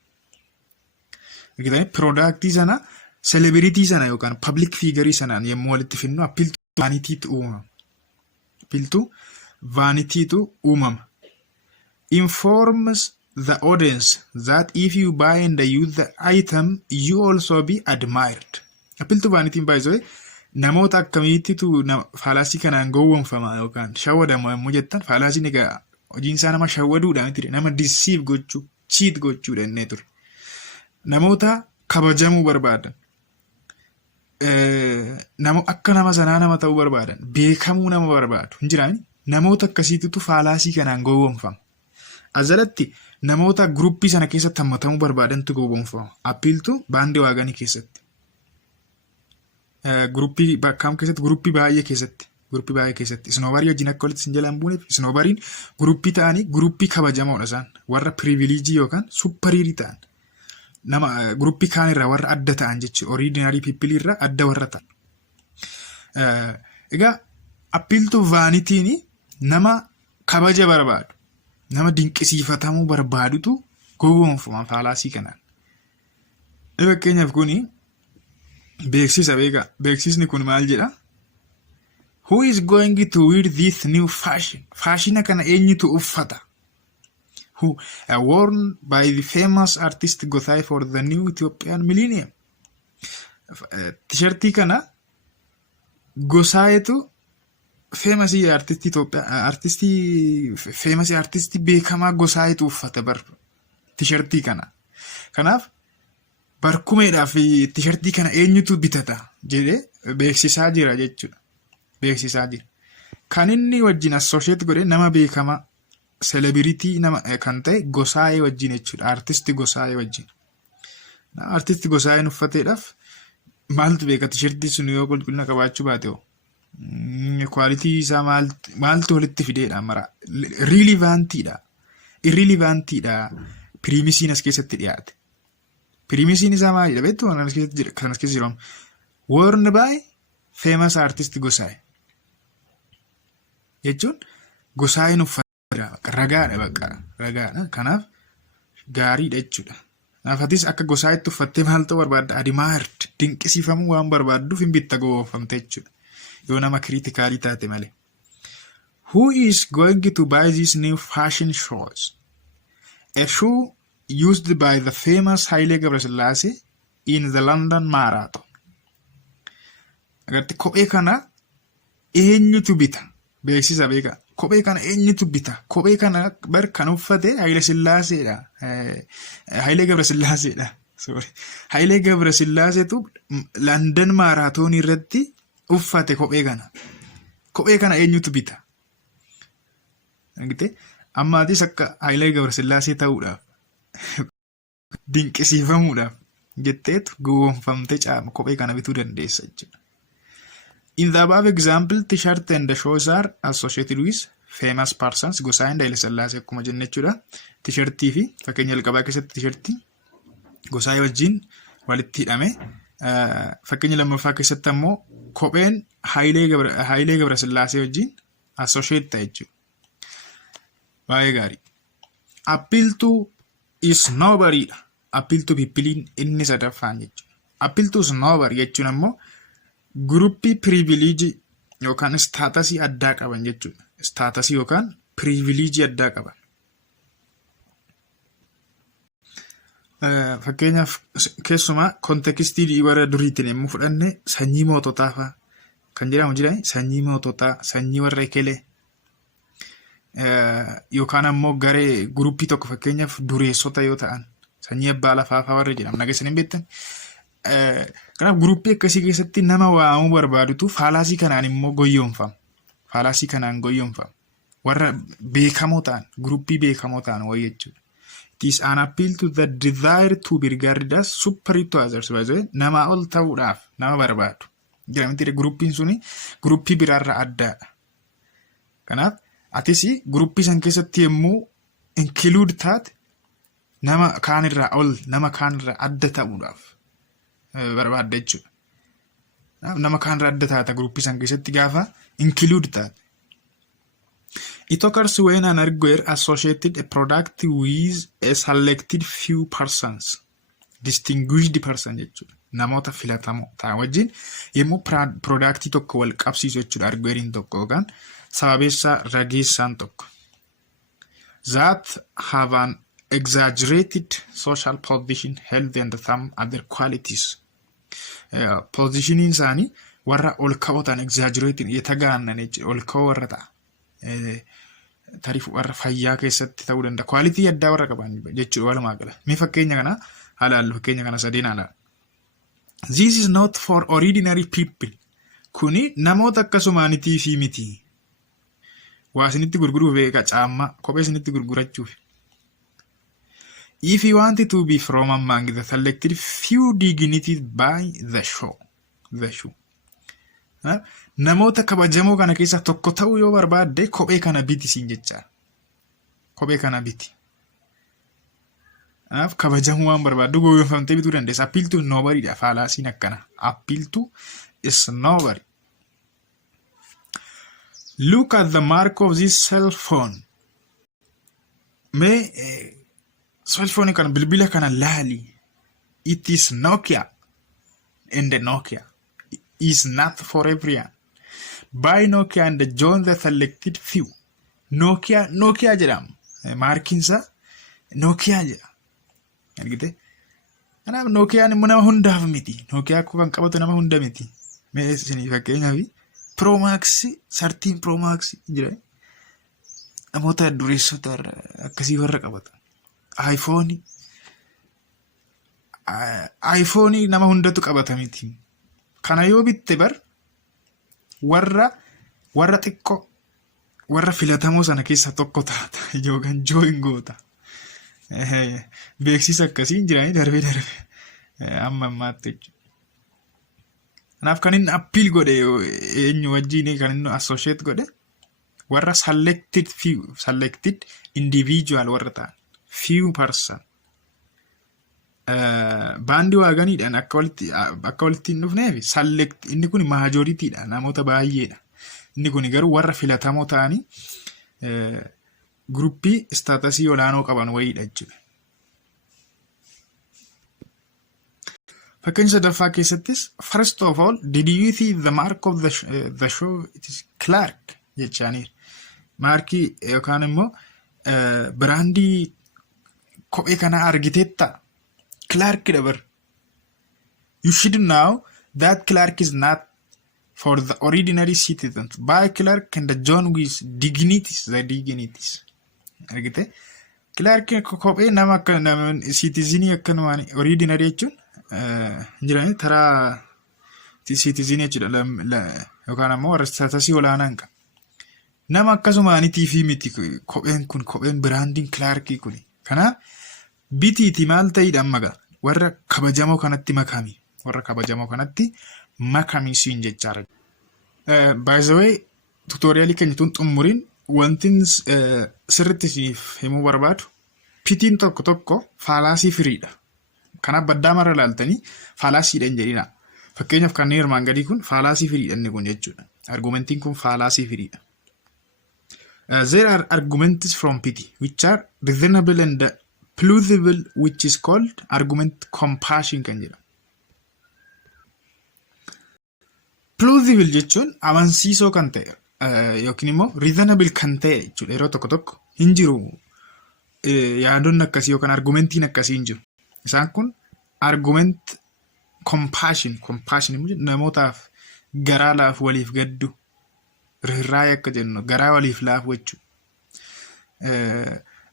Productii sana celebrity sana yookaan public figure sanaan yommuu walitti fidnu appeal vanity uumama. Informs the audience that if you buy and use the item, you also be admired. Appeal to vanity by the way, namoota akkamiittitu fallacy kanaan gowwoomfama yookaan shawwadamu yommuu jettan fallacy egaa hojiin isaa nama shawwaduudha miti nama deceive gochuu, cheat gochuudha inni ture. Namoota kabajamuu barbaadan. Akka nama sanaa nama ta'uu barbaadan, beekamuu nama barbaadu. Hinjiraani namoota akkasiititu fallacy kanaan gowwoomfama. Azalatti namoota gruppii sana keessatti hammatamuu barbaadantu gowwoomfama. Appealtu baandii waaganii keessatti. Gruppii bakkaam keessatti gruppii baay'ee keessatti. Snowbarii wajjin akka walitti sin jalaan buuneef Snowbariin gruppii ta'anii gruppii kabajamoodha isaan. Warra privilegii yookaan superiirii ta'an. Nama gruppii kaan irraa warra adda ta'an jechuudha. Ordinary people irraa adda warra ta'an. Egaa appealtu vaanitiin nama kabaja barbaadu. Nama dinqisiifatamuu barbaadutu gowwoomfama fallacy kanaan. Fakkeenyaaf kuni beeksisa beekaa. Beeksisni kun maal jedha? Who is going to wear this new fashion? Fashion kana eenyutu uffata? Who worn by the famous artist Gothai for the new Ethiopian millennium. T-shirtii kana Gosaayetu famous artist Ethiopia famous artist beekamaa Gosaayetu uffata bar t-shirtii kana. Kanaaf barkumeedhaaf t-shirtii kana eenyutu bitata jedhee beeksisaa jira jechuudha. Beeksisaa jira. Kan inni wajjin associate godhe nama beekamaa celebrity nama kan ta'e Gosaayee wajjin jechuudha. Artist Gosaayee wajjin. Artist Gosaayeen uffateedhaaf maaltu beeka t-shirtii sun yoo qulqullina qabaachuu baate hoo? Quality isaa maaltu walitti fideedha mara relevantiidha. Irrelevantiidha. Primisiin as keessatti dhiyaate. Primisiin isaa maalidha beektu kan as keessa jiru. Worn by famous artist Gosaayee. Jechuun Gosaayeen uffata ragaadha bakka ragaadha. Kanaaf gaariidha jechuudha. Naafatis akka Gosaayeetti uffattee maal ta'uu barbaadda? Admired dinqisiifamuu waan barbaadduuf hin bitta gowwoomfamte jechuudha. Yoo nama critically taate malee. Who is going to buy these new fashion shoes? A shoe used by the famous Haile Gebresillaasee in the London Marathon. Agartee kophee kana eenyutu bita? Beeksisa beekaa. Kophee kana eenyutu bita? Kophee kana bar kan uffate Haile Sillaaseedha. Haile Gebresillaasee. Sorry. Haile Gebresillaasee London Marathon irratti uffate kophee kana. Kophee kana eenyutu bita? Argite ammaatis akka Hayilee Gabrasillaasee ta'uudhaaf dinqisiifamuudhaaf jetteetu gowwoomfamtee kophee kana bituu dandeessa jechuudha. In the above example, t-shirt and the shoes are associated with famous persons. Gosaayeen Hayilee Sillaasee akkuma jenne jechuudha. T-shirtii fi fakkeenya jalqabaa keessatti t-shirtii Gosaayee wajjin walitti hidhame. Fakkeenya lammaffaa keessatti ammoo kopheen Hayilee Gabrasillaasee wajjin associate ta'e jechuudha. Baay'ee gaarii. Appeal to is nobody. Appeal to people inni sadaffaan jechuudha. Appeal to is nobody jechuun ammoo gruppii privilege yookaan staatasii addaa qaban jechuudha. Staatasii yookaan privilege addaa qaban. Fakkeenyaaf keessumaa kontekstii warra duriitiin yommuu fudhanne sanyii moototaa fa'aa kan jedhamu jira. Sanyii moototaa, sanyii warra ekelee yookaan ammoo garee gruppii tokko fakkeenyaaf dureessota yoo ta'an sanyii abbaa lafaa fa'aa warra jedhamu nageessan hin beektan. Kanaaf gruppii akkasii keessatti nama waamuu barbaadutu faalaasii kanaan immoo goyyoomfama. Faalaasii kanaan goyyoomfama. Warra beekamoo ta'an, gruppii beekamoo ta'an wayii jechuudha. It is an appeal to the desire to be regarded as superior to others. Nama ol ta'uudhaaf nama barbaadu. Jedhamti gruppiin suni gruppii biraarra addaadha. Kanaaf atis gruppii san keessatti yommuu include taate nama kaanirraa ol, nama kaanirraa adda ta'uudhaaf barbaadda jechuudha. Nama kaanirraa adda taata gruppii san keessatti gaafa include taate. It occurs when an arguer associated a product with a selected few persons. Distinguished person jechuudha. Namoota filatamoo ta'an wajjin yommuu productii tokko wal qabsiisu jechuudha. Argueriin tokko yookaan sababeessaa rageessaan tokko. That have an exaggerated social position, health and some other qualities. Positioniin isaanii warra ol ka'oo ta'an exaggerated yetagaannan jechuudha. Ol ka'oo warra ta'a. Tariif warra fayyaa keessatti ta'uu danda'a. Quality addaa warra qaban jechuudha walumaa gala. Mee fakkeenya kana haalaallu fakkeenya kana sadeen haalaa. This is not for ordinary people. Kuni namoota akkasumaanitii fi miti. Waa isinitti gurguruuf beeka caammaa kophee isinitti gurgurachuuf. If you want to be from among the selected few dignities by the show. Namoota kabajamoo kana keessa tokko ta'uu yoo barbaadde kophee kana biti siin jechaa. Kophee kana biti. Kabajamuu waan barbaaddu gowwoomfamtee bituu dandeessa. Appeal to nobody dha faalaasiin akkana. Appeal to is nobody. Look at the mark of this cell phone. Mee cell phone kana bilbila kana laali. It is Nokia. And the Nokia is not for everyone. Buy Nokia and join the selected few. Nokia jedhama. Maarkiinsa Nokia jedhama. Argite? Kanaaf Nokiyaan immoo nama hundaaf miti. Nokia akkoo kan qabatu nama hunda miti. Mee isinii fakkeenyaaf Pro Max 13 Pro Max jira. Namoota dureessota akkasii warra qabatu. iPhone nama hundatu qabata miti. Kana yoo bitte bar warra xiqqoo warra filatamoo sana keessa tokko taata yookaan join goota. Beeksisa akkasiin jiranii darbee amma ammaatti jechuudha. Kanaaf kan inni appeal godhe eenyu wajjin kan inni associate godhe warra selected individual warra ta'an few person. Baandii waaganiidhaan akka walitti hin dhufneef select inni kun majoritiidha namoota baay'eedha. Inni kun garuu warra filatamoo ta'anii gruppii staatasii olaanoo qaban wayiidha jechuudha. Fakkeenya sadaffaa keessattis first of all did you see the mark of the show it is Clark jechaaniir. Maarkii yookaan immoo biraandii kophee kana argiteetta. Clark dabar. You should know that Clark is not for the ordinary citizens. Buy Clark and join with dignities. The dignities. Argite? Clark kophee nama akka nama citizenii akka nama ordinary jechuun jiranii taraa citizenii jechuudha yookaan ammoo warra staatasii olaanaan qaba. Nama akkasumaanitii fi miti kopheen kun kopheen biraandiin Clarkii kun. Kanaaf bitiiti maal ta'idha amma gaa warra kabajamoo kanatti makami. Warra kabajamoo kanatti makami siin jechaadha. By the way, tutorialii keenya tun xumuriin wantin sirriitti siif himuu barbaadu pitiin tokko tokko faalaasii firiidha. Kanaaf baddaa marra ilaaltanii faalaasiidha hin jedhina. Fakkeenyaaf kanneen armaan gadii kun faalaasii firiidha inni kun jechuudha. Argumentiin kun faalaasii firiidha. There are arguments from pity which are reasonable and plausible, which is called argument compassion kan jedhamu. Plausible jechuun amansiisoo kan ta'e yookiin immoo reasonable kan ta'e jechuudha. Yeroo tokko tokko hin jiru yaadonni akkasii yookaan argumentiin akkasii hin jiru. Isaan kun argument compassion namootaaf garaa laafu waliif gaddu rirraayee akka jennu garaa waliif laafu jechuudha.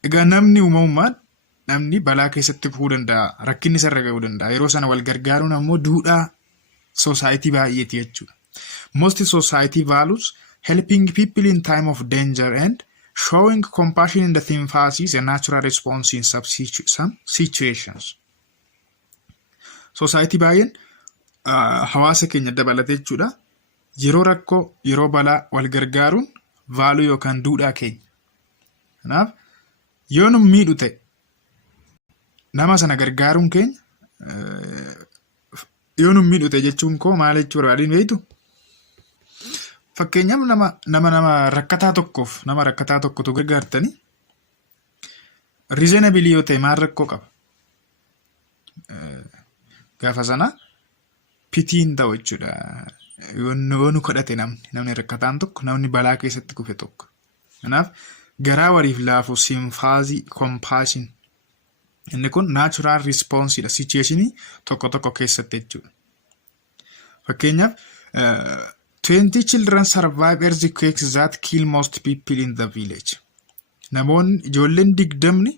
Egaa namni uumamummaan namni balaa keessatti kufuu danda'a, rakkinni isarra ga'uu danda'a. Yeroo sana wal gargaaruun ammoo duudhaa society baay'eeti jechuudha. Most society values helping people in time of danger and showing compassion in the sympathy is a natural response in some situations. Society baay'een hawaasa keenya dabalatee jechuudha. Yeroo rakkoo, yeroo balaa wal gargaaruun vaaluu yookaan duudhaa keenya. Kanaaf yoo nu miidhu ta'e nama sana gargaaruun keenya yoo nu miidhu ta'e jechuun koo maal jechuu barbaadin beektu? Fakkeenyaaf nama rakkataa tokkotu gargaartanii reasonable yoo ta'e maal rakkoo qaba? Gaafa sana pitiin ta'u jechuudha. Yoo nu kadhate namni rakkataan tokko, namni balaa keessatti kufe tokko. Kanaaf garaa waliif laafu sympathy, compassion. Inni kun natural response dha situationii tokko tokko keessatti jechuudha. Fakkeenyaaf 20 children survive earthquakes that kill most people in the village. Namoonni ijoolleen 20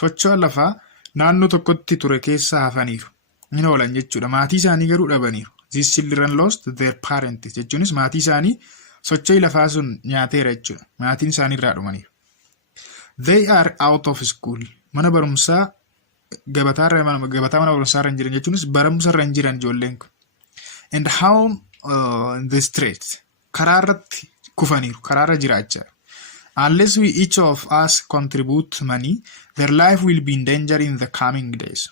socho'a lafaa naannoo tokkotti ture keessaa hafaniiru. Inni oolan jechuudha. Maatii isaanii garuu dhabaniiru. These children lost their parents jechuunis maatii isaanii socho'i lafaa sun nyaateera jechuudha. Maatiin isaanii irraa dhumaniiru. They are out of school. Mana barumsaa gabataa mana barumsaa irra hin jiran jechuunis barumsa irra hin jiran ijoolleen kun. And how in the streets karaa irratti kufaniiru, karaa irra jiraachaa. Unless we each of us contribute money, their life will be in danger in the coming days.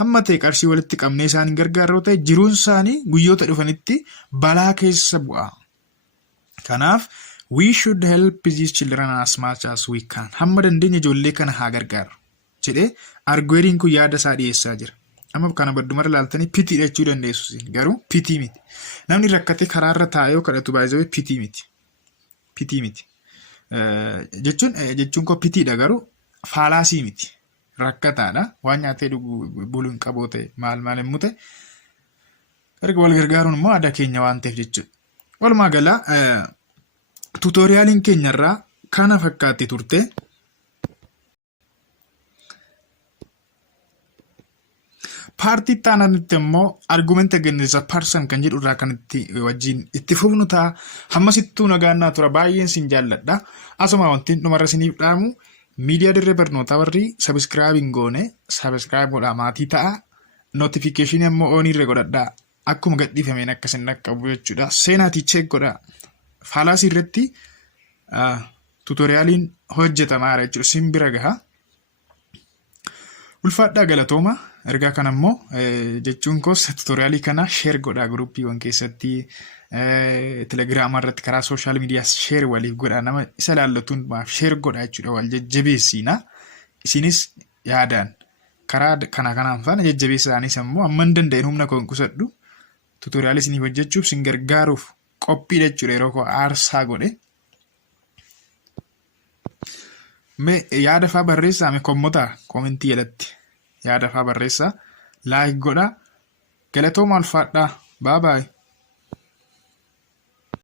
Hamma ta'e qarshii walitti qabnee isaanii gargaaruu ta'e jiruun isaanii guyyoota dhufanitti balaa keessa bu'a. Kanaaf we should help these children as much as we can. Hamma dandeenya ijoollee kana haa gargaaru jedhee argumentiiin kun yaada isaa dhiyeessaa jira. Amma kana baddumara ilaaltanii pitii jechuu dandeessu garuu pitii miti. Namni rakkatee karaa irra taa'ee kadhatu baay'ee pitii miti. Pitii miti. Jechuun koo pitiidha garuu faalaasii miti. Rakkataadha. Waan nyaatee buluu hin qabu ta'e maal immoo ta'e erga wal gargaaruun immoo aadaa keenya waan ta'eef jechuudha. Walumaa gala tuutoriyaaliin keenyarraa kana fakkaatti turte. Paartii taananitti immoo argument against a person kan jedhu irraa kanatti wajjin itti fufnu ta'a. Hammasittuu nagaannaa tura baay'een sin jaalladha. Asuma wanti dhumarra siniif dhaamu miidiyaa Dirree Barnootaa warri subscribe goone subscribe godhaa maatii ta'a. Notification immoo on irra godhadhaa. Akkuma gadhiifameen akkasin dhaqqabu jechuudha. Seenaatii check godhaa. Faalaasii irratti tuutoriyaaliin hojjetamaara jechuudha. Sin bira gaha. Ulfaadhaa galatooma. Ergaa kana immoo jechuun koos tuutoriyaalii kana share godhaa guruppiiwwan keessatti telegiraama irratti karaa sooshaal miidiyaa share waliif godhaa nama isa ilaallatuun share godhaa jechuudha wal jajjabeessiina. Isinis yaadaan karaa kanaan faana jajjabeessaanis immoo amma hin danda'in humna koo hin qusadhu tuutoriyaalii isiniif hojjechuuf sin gargaaruuf qophiidha jechuudha yeroo koo aarsaa godhe. Mee yaada fa'aa barreessaa kommentii jalatti. Yaada fa'aa barreessaa, like godhaa, galatooma ulfaadhaa, bye bye.